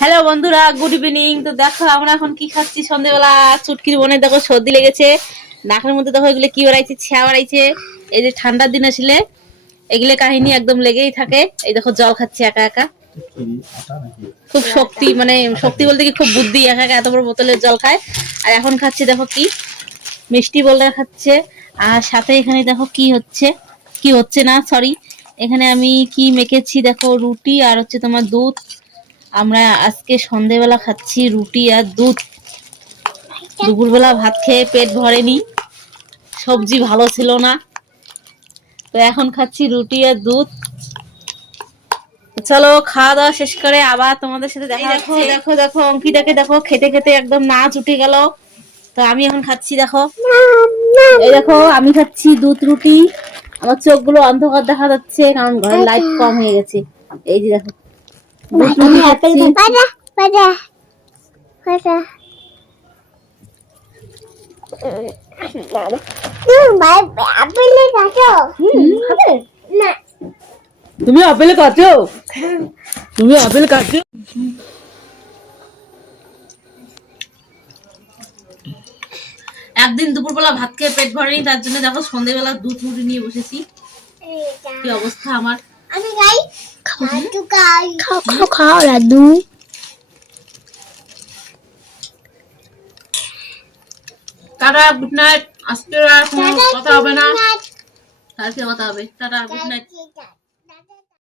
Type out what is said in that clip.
Hello বন্ধুরা good evening তো দেখো, আমরা এখন কি খাচ্ছি? সন্ধ্যেবেলা চুটকির বনে দেখো, সর্দি লেগেছে। নাকের মধ্যে দেখো, এগুলো কি বাড়াইছে ছেয়া বাড়াইছে এই যে ঠান্ডার দিন আসলে, এগুলো কাহিনী একদম লেগেই থাকে। এই দেখো, জল খাচ্ছি একা একা। খুব শক্তি মানে শক্তি বলতে কি, খুব বুদ্ধি, একা একা এত বড় বোতলের জল খায়। আর এখন খাচ্ছি, দেখো কি? মিষ্টি বলরা খাচ্ছে। আর সাথে এখানে দেখো, কি হচ্ছে? কি হচ্ছে না সরি এখানে আমি কি মেখেছি, দেখো, রুটি আর হচ্ছে তোমার দুধ। আমরা আজকে সন্ধেবেলা খাচ্ছি রুটি আর দুধ। দুপুরবেলা ভাত খেয়ে পেট ভরেনি। সবজি ভালো ছিল না। তো এখন খাচ্ছি রুটি আর দুধ। চলো খাওয়া দাওয়া শেষ করে আবার তোমাদের সাথে দেখা দেখো দেখো দেখো অঙ্কিতাকে দেখো খেতে খেতে একদম নাচ উঠে গেল। তো আমি এখন খাচ্ছি দেখো। এই দেখো আমি খাচ্ছি দুধ রুটি। আমার চোখগুলো অন্ধকার দেখা যাচ্ছে কারণ ঘরের লাইট কম হয়ে গেছে। এই যে দেখো। তুমি আপেল কাটো। তুমি আপেল কাটো। একদিন দুপুরবেলা ভাত খেয়ে পেট ভরেনি তার জন্য দেখো সন্ধ্যেবেলা দুধ মুড়ি নিয়ে বসেছি। কি অবস্থা আমার? আমি গাই খাও। খাও খাও লাড্ডু। টাটা গুড নাইট আজকে আর কথা হবে না। কালকে কথা হবে। Tata good night